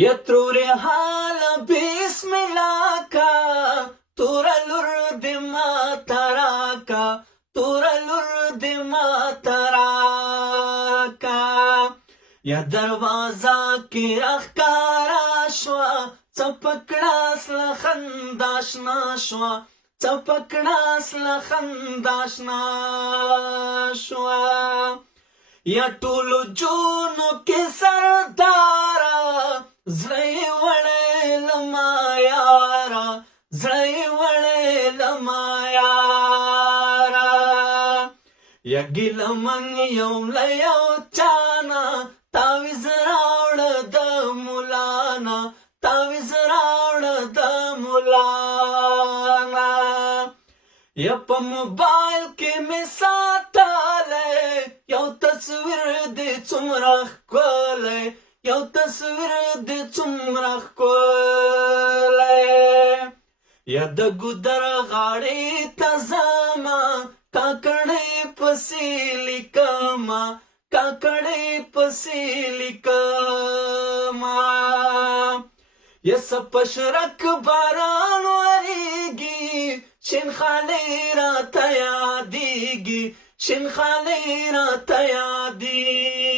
یترور حال بسم الله کا تور لور د ما تراکا تور لور د ما تراکا یا دروازه کې اخکارا شوا چپکړاس لخنداشنا شوا چپکړاس لخنداشنا شوا یا ټولو جونو کې سردارا زړی وړی لما یارا زړی وړی لما یارا یا ګیلمن یوم له یو چانا تاویز راوړه د مولانا تاویز راوړه د مولانا یا په موبایل کې مې ساتلی یو تصویر دې څومره ښکلی یو تصویر دې څومره ښکلی یا د ګودر غاړې ته ځمه کاکړۍ پسې لیکمه کاکړۍ پسې لیکمه یا سپشرک باران وریږي شین خالۍ راته یادېږي شین خالۍ راته یادېږي